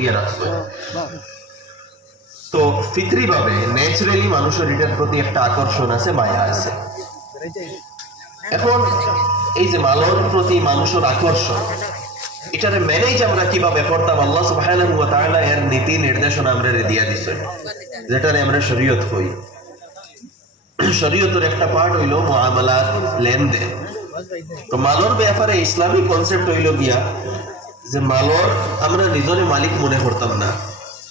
দিয়ে রাখছে। তো ফিতরি ভাবে ন্যাচারালি মানুষের এটার প্রতি একটা আকর্ষণ আছে, মায়া আছে। এখন এই যে মালর প্রতি মানুষের আকর্ষণ, এটারে ম্যানেজ আমরা কিভাবে করতাম, আল্লাহ সুবহানাহু ওয়া তাআলা এর নীতি নির্দেশনা আমরা দিয়া দিছেন, যেটারে আমরা শরীয়ত কই। শরীয়তের একটা পার্ট হইল মুআমালাত, লেনদেন। তো মালর ব্যাপারে ইসলামিক কনসেপ্ট হইল গিয়া যে মালর আমরা নিজরে মালিক মনে করতাম না,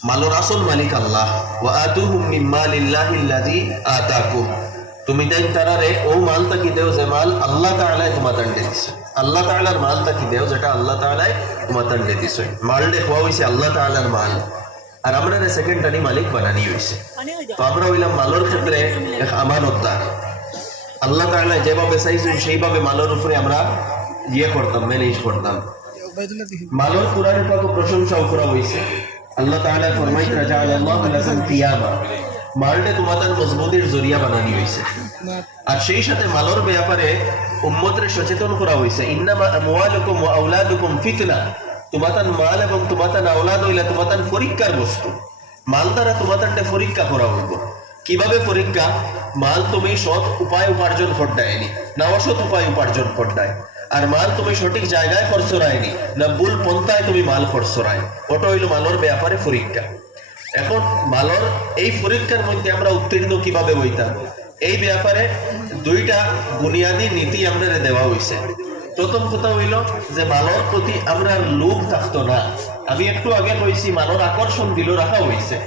মালর আসল মালিক আল্লাহ। ওয়া আতুহুম মিন মালিল্লাহিল্লাযী আতাকুম, তুমি তাই তারারে ও মালটা কি দেও যে মাল আল্লাহ তাআলা তোমাদের দিয়েছে। আল্লাহ তাআলার মালটা কি দেও যেটা আল্লাহ তাআলা তোমাদের দিয়েছে। মাল দেখওয়া হইছে আল্লাহ তাআলার মাল, আর আমরা সেকেন্ডারি মালিক বানানি হইছে। তো আমরা হইলাম মালর ক্ষেত্রে এক আমানতদার। আল্লাহ তাআলা যেভাবে চাইছেন সেইভাবে মালের উপরে আমরা করতাম, ম্যানেজ করতাম। মালের কোরআনে পাক প্রশংসাও করা হয়েছে। আল্লাহ তাআলা ফরমাইতে জাআলাল্লাহু লাকুম কিয়ামা, মালটা তোমাদের মজবুতির জরিয়া বানানি হয়েছে। আর সেই সাথে মালের ব্যাপারে উম্মতের সচেতন করা হয়েছে, ইন্নামা আমওয়ালুকুম ওয়া আওলাদুকুম ফিতনা, তোমাদের মাল এবং তোমাদের আওলাদ হইলা তোমাদের পরীক্ষার বস্তু। মাল দ্বারা তোমাদের পরীক্ষা করা হইব। কিভাবে পরীক্ষা? মাল তুমি সৎ উপায় উপার্জন করডায়নি না অসৎ উপায় উপার্জন করডায়, আর মাল তুমি সঠিক জায়গায় খরচ রায়নি না ভুল পন্থায় তুমি মাল খরচ রায়, ওটা হইল মালের ব্যাপারে পরীক্ষা। এখন মালের এই পরীক্ষার মধ্যে আমরা উত্তীর্ণ কিভাবে হইতাম, এই ব্যাপারে দুইটা বুনিয়াদী নীতি আমরা দেওয়া হয়েছে। প্রথম কথা হইল যে মালের প্রতি আমরা লোভ থাকতো না। আমি একটু আগে কইছি মালের আকর্ষণ দিল রাখা হয়েছে।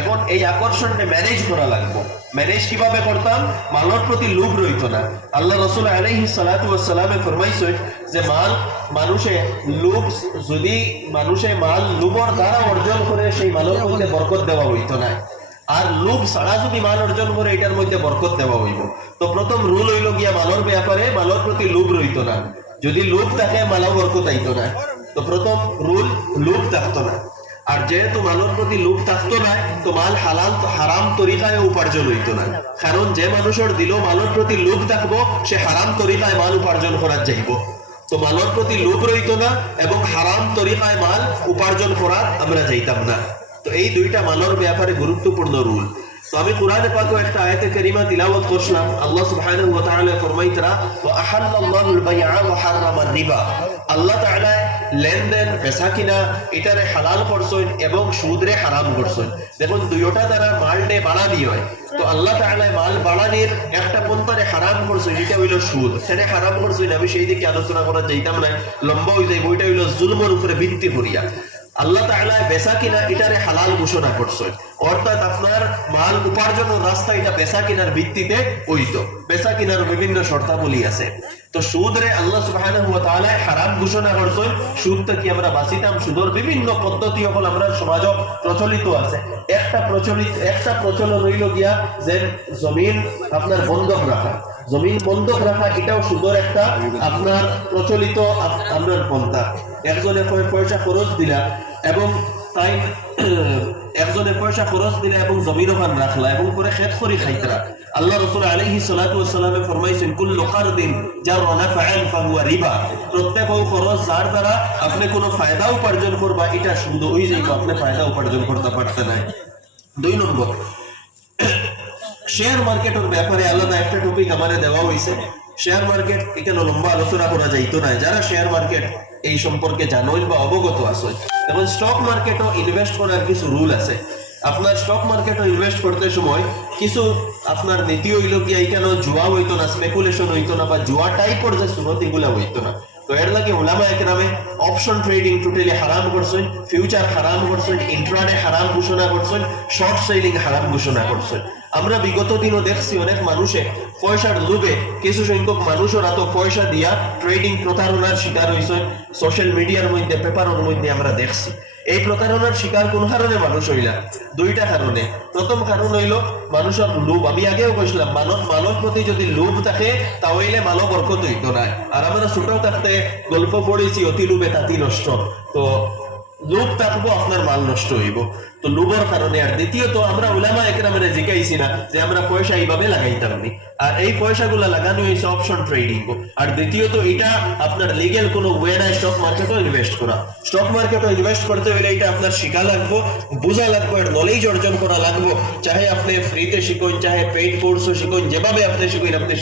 এখন এই আকর্ষণকে ম্যানেজ করা লাগবে। ম্যানেজ কিভাবে করতাম? মালের প্রতি লোভ রইত না। আল্লাহ রাসূল আলাইহিস সালাতু ওয়াস সালামে ফরমাইছেন যে মাল মানুষে লোভ, যদি মানুষে মাল লোভর দ্বারা অর্জন করে সেই মালের মধ্যে বরকত দেওয়া হইতো না। আর লোভ ছাড়া যদি মাল অর্জন করে এটার মধ্যে বরকত দেওয়া হইব। তো প্রথম রুল হইল গিয়া মালের ব্যাপারে মালের প্রতি লোভ রইত না। যদি লোভ থাকে মালও বরকত আইতো না। তো প্রথম রুল লোভ থাকতো না। আর যেহেতু মালের প্রতি লোভ থাকতো না, তো মাল হালাল হারাম তরিকায় উপার্জন হইতো না। কারণ যে মানুষের দিল মালের প্রতি লোভ থাকবো, সে হারাম তরিকায় মাল উপার্জন করার যাইব। তো মালের প্রতি লোভ রইতো না এবং হারাম তরিকায় মাল উপার্জন করার আমরা যাইতাম না। তো এই দুইটা মালের ব্যাপারে গুরুত্বপূর্ণ রুল। তো আমি কোরআনে পাক একটা আয়াতে কারিমা তিলাওয়াত করলাম। আল্লাহ সুবহানাহু ওয়া তাআলা ফরমাইতরা ওয়া আহাল্লাল্লাহুল বাইআ ওয়া হারামার রিবা, আল্লাহ তাআলা লেনদেন বেচাকিনা এটারে হালাল করছেন এবং সুদরে হারাম করছেন। দেখুন দুইটা দ্বারা মালটে বাড়ানি হয়। তো আল্লাহ তাআলা মাল বাড়ানির একটা পন্থারে হারাম করছেন, এটা হইল সুদ। সেটা হারাম করছেন, আমি সেই দিকে আলোচনা করা যাইতাম না, লম্বা হয়ে যাইব। ওইটা হইল জুলমের উপরে ভিত্তি করিয়া আল্লাহ তাআলা বেচা কিনা এটারে হালাল ঘোষণা করছেন। অর্থাৎ আপনার মাল উপার্জনের রাস্তা এটা বেচা কিনার ভিত্তিতে হইতো। বেচা কিনার বিভিন্ন শর্তাবলী আছে। তো সুদরে আল্লাহ সুবহানাহু ওয়া তাআলা হারাম ঘোষণা করছেন। সুদটা কি আমরা বাঁচিতাম? সুদের বিভিন্ন পদ্ধতি হল আমরা সমাজে প্রচলিত আছে। একটা প্রচলন হইল গিয়া যে জমিন আপনার বন্ধক রাখা। জমিন বন্ধক রাখা এটাও সুদের একটা আপনার প্রচলিত আপনার পন্থা। একজনে পয়সা খরচ দিলা এবং তাই একজনে পয়সা খরচ দিলা এবং জমিন ওখান রাখলা এবং পরে খেত করি খাইতরা। আল্লাহ রাসূল আলাইহিস সালাতু ওয়াস সালামে ফরমাইছেন কুল্লু কারদিন জাররা নাফআন ফাহুয়া রিবা, প্রত্যেক খরচ যার দ্বারা আপনি কোনো ফায়দা উপার্জন করবা এটা সুদ হই যাইব, আপনি ফায়দা উপার্জন করতে পারতে নাই। 2 নম্বর, শেয়ার মার্কেটের ব্যাপারে আলাদা একটা টপিক আমারে দেওয়া হয়েছে। শেয়ার মার্কেট এখানে লম্বা আলোচনা করা যাইতো না। যারা শেয়ার মার্কেট এই সম্পর্কে জানোই বা অবগত আছে, এবং স্টক মার্কেটও ইনভেস্ট করার কিছু রুল আছে। আপনার স্টক মার্কেটও ইনভেস্ট করতে সময় কিছু আপনার নীতি হইল কি এখানে জুয়া হইতো না, স্পেকুলেশন হইতো না, বা জুয়া টাইপের যে সুরত এগুলা হইতো না। তো এর লাগে উলামা একরামে অপশন ট্রেডিং টোটালি হারাম করছেন, ফিউচার হারাম করছেন, ইন্ট্রাডে হারাম ঘোষণা করছেন, শর্ট সেলিং হারাম ঘোষণা করছেন। আমরা বিগত দিনও দেখছি অনেক মানুষে পয়সার লোভে কিছু সংখ্যক মানুষেরা তো পয়সা দিয়া ট্রেডিং প্রতারণার শিকার হয়েছেন। সোশ্যাল মিডিয়ার মধ্যে, পেপারের মধ্যে আমরা দেখছি। এই প্রতারণার শিকার কোন কারণে মানুষ হইলা? 2টা কারণে। প্রথম কারণ হইল মানুষের লোভ। আমি আগেও কইছিলাম মানব প্রতি যদি লোভ থাকে তাহলে মানব বরকত হইতো না। আর আমরা ছোট থাকতে গল্প পড়েছি অতি লোভে তাতি নষ্ট। তো লোভ থাকবো আপনার মাল নষ্ট হইব। তো লোভের কারণে। আর দ্বিতীয়ত আমরা উলামা একরামের জিজ্ঞাইছি না যে আমরা পয়সা এইভাবে লাগাইতাম নি। আর এই পয়সাগুলো লাগানো হয়েছে অপশন ট্রেডিং। আর দ্বিতীয়ত এটা আপনার লিগেল কোনো ওয়ে নাই স্টক মার্কেটও ইনভেস্ট করা। স্টক মার্কেটও ইনভেস্ট করতে হলে এটা আপনার শিখা লাগবো, বোঝা লাগবো, এর নলেজ অর্জন করা লাগবো। চাহে আপনি ফ্রিতে শিখুন, চাহে পেইড কোর্সও শিখুন, যেভাবে আপনি শিখুন, আপনি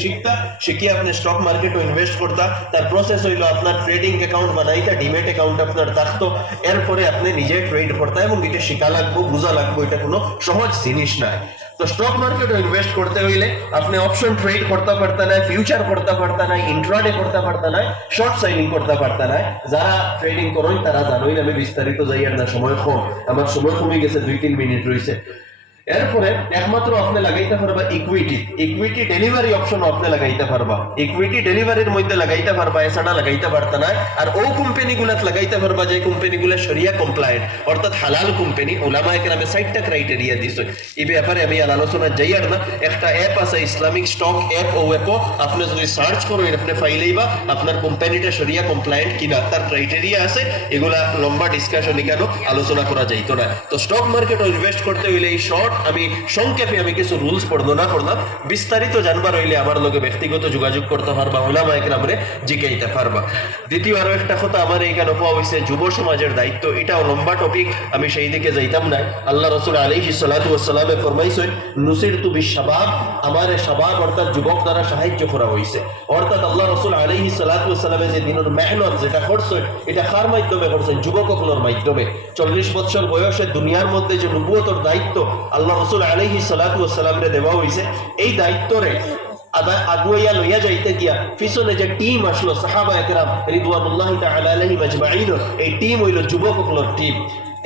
শিখিয়ে আপনি স্টক মার্কেটও ইনভেস্ট করতা। তার প্রসেস হইলো আপনার ট্রেডিং অ্যাকাউন্ট বানাইতা, ডিমেট অ্যাকাউন্ট আপনার থাকতো, এরপরে আপনি নিজে ট্রেড করতে এবং এটা শিখা লাগবো, বোঝা লাগবো। এটা কোনো সহজ জিনিস নয়। তো স্টক মার্কেটে ইনভেস্ট করতে হইলে আপনি অপশন ট্রেড করতে পারতে না, ফিউচার করতে পারতে না, ইন্ট্রাডে করতে পারতে না, শর্ট সেলিং করতে পারতে না। যারা ট্রেডিং করেন তারা জানোই, আমি বিস্তারিত যাই আর না, সময় কম, আমার সময় কমে গেছে, 2-3 মিনিট রয়েছে। এরপরে একমাত্র আপনি লাগাইতে পারবা ইকুইটি ডেলিভারি অপশন আপনি লাগাইতে পারবা, ইকুইটি ডেলিভারির মধ্যে লাগাইতে পারবা, এছাড়া লাগাইতে পারতা না। আর ও কোম্পানিগুলাত লাগাইতে পারবা যে কোম্পানিগুলো শরিয়া কমপ্লায়েন্ট, অর্থাৎ হালাল কোম্পানি। ওলামায়ে কেরামে 60টা ক্রাইটেরিয়া দিছে, এই ব্যাপারে আমি আর আলোচনা যাই আর না। একটা অ্যাপ আছে ইসলামিক স্টক অ্যাপ, ও অ্যাপও আপনি যদি সার্চ করেন আপনি পাইলেইবা আপনার কোম্পানিটা শরিয়া কমপ্লায়েন্ট কিনা, তার ক্রাইটেরিয়া আছে। এগুলা লম্বা ডিসকাশন এখানে আলোচনা করা যাইতো না। তো স্টক মার্কেটে ইনভেস্ট করতে হইলে এই শর্ট আমি সংক্ষেপে আমি কিছু রুলস বর্ণনা করলাম। বিস্তারিত জানবার হইলে আমার লগে ব্যক্তিগত যোগাযোগ করতে পারবা, ওলামায়ে কেরামরে জিজ্ঞাইতে পারবা। দ্বিতীয় আরো একটা কথা আমার এইখানে পাওয়া হয়েছে, যুব সমাজের দায়িত্ব। এটাও লম্বা টপিক, আমি সেই দিকে যাইতাম না। আল্লাহ রাসূল আলাইহিস সালাতু ওয়াস সালামে ফরমাইছেন, নুসিরতু বিশ-শাবাব, আমারে শাবাব অর্থাৎ যুবক দ্বারা সাহায্য করা হয়েছে। অর্থাৎ আল্লাহ রাসূল আলাইহিস সালাতু ওয়াস সালামে যে দিনের মেহনত যেটা করছেন, এটা কার মাধ্যমে করছেন? যুবকগুলোর মাধ্যমে। 40 বছর বয়সে দুনিয়ার মধ্যে যে নবুয়তের দায়িত্ব আল্লাহ রাসূল আলাইহিস সালাতু ওয়াস সালামরে দেওয়া হয়েছে, এই দায়িত্বরে আগুয়াইয়া লইয়া যাইতে গিয়া পিছনে যে টিম আসলো সাহাবায়ে কেরাম রিদওয়ানুল্লাহি তাআলা আলাইহিম আজমাইন, এই টিম হইল যুবকগুলোর টিম।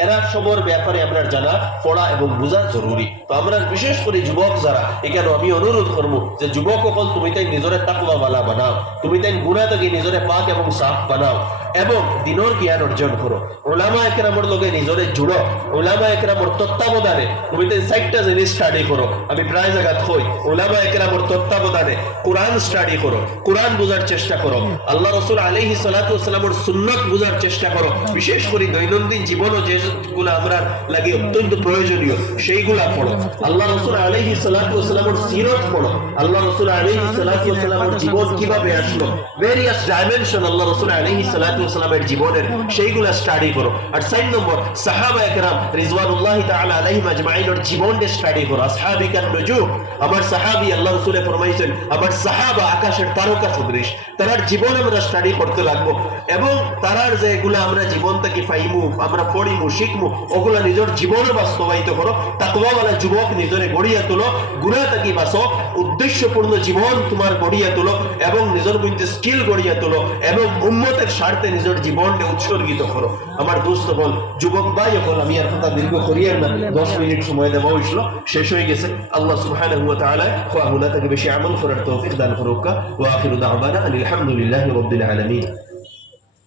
এরা সবর ব্যাপারে আপনার জানা, পড়া এবং বোঝা জরুরি। তো আমরা বিশেষ করে যুবক যারা, এখানে আমি অনুরোধ করবো যে যুবক সকল তুমি তাই নিজরে তাকওয়াওয়ালা বানাও, তুমি তাই গুনাহ থেকে নিজরে পাক এবং সাফ বানাও এবং দিনের জ্ঞান অর্জন করো। উলামায়ে কেরামের লগে নিজরে জুড়ো, উলামায়ে কেরামের তত্ত্বাবধানে তুমি তাই 60টা জিনিস স্টাডি করো। আমি প্রায় জায়গাত কই, উলামায়ে কেরামের তত্ত্বাবধানে কোরআন স্টাডি করো, কোরআন বোঝার চেষ্টা করো, আল্লাহ রাসূল আলাইহিস সালাতু ওয়াস সালামের সুন্নাত বোঝার চেষ্টা করো। বিশেষ করে দৈনন্দিন জীবনও যেগুলো আমরা লাগে অত্যন্ত প্রয়োজনীয় সেইগুলা পড়ো। আল্লাহ রাসূল আলাইহিস সালাতু ওয়াস সালামের সিরাত পড়ো, আল্লাহ রাসূল আলাইহিস সালাতু ওয়াস সালামের জীবন কিভাবে আসলো, ভেরিয়াস ডাইমেনশন আল্লাহ রাসূল আলাইহিস সালাতু ওয়াস সালামের জীবনের, সেইগুলা স্টাডি করো। আর 4 নম্বর, সাহাবায়ে কেরাম রিজওয়ানুল্লাহি তাআলা আলাইহিম আজমাইনের জীবনকে স্টাডি করো। আসহাবি কান নুজুম, আমার সাহাবী আল্লাহ রাসূলে ফরমাইছেন আমার সাহাবা আকাশের তারকা সদৃশ, তার জীবন আমরা স্টাডি করতে লাগবো এবং তারার যে এগুলা আমরা জীবন থেকে পাইমু, আমরা পড়িমু, শিখমু, ওগুলা নিজের জীবনে বাস্তবায়িত করো। তাকওয়াওয়ালা যুবক নিজরে গড়িয়া তোলো, গুনাহ থেকে বাঁচো, উদ্দেশ্যপূর্ণ জীবন তোমার গড়িয়া তোলো এবং নিজের মধ্যে স্কিল গড়িয়া তোলো এবং উম্মতের স্বার্থে নিজের জীবনকে উৎসর্গিত করো। আমার দোস্ত বল, যুবক ভাই বল, আমি আর কথা দীর্ঘ করিয়ার না, 10 মিনিট সময় দেওয়া হয়েছিল, শেষ হয়ে গেছে। আল্লাহ সুবহানাহু ওয়া তাআলা ওয়া থেকে বেশি আমল করার তৌফিক দান করুক। ওয়া আখিরু দাওয়ানা আলহামদুলিল্লাহি রাব্বিল আলামিন।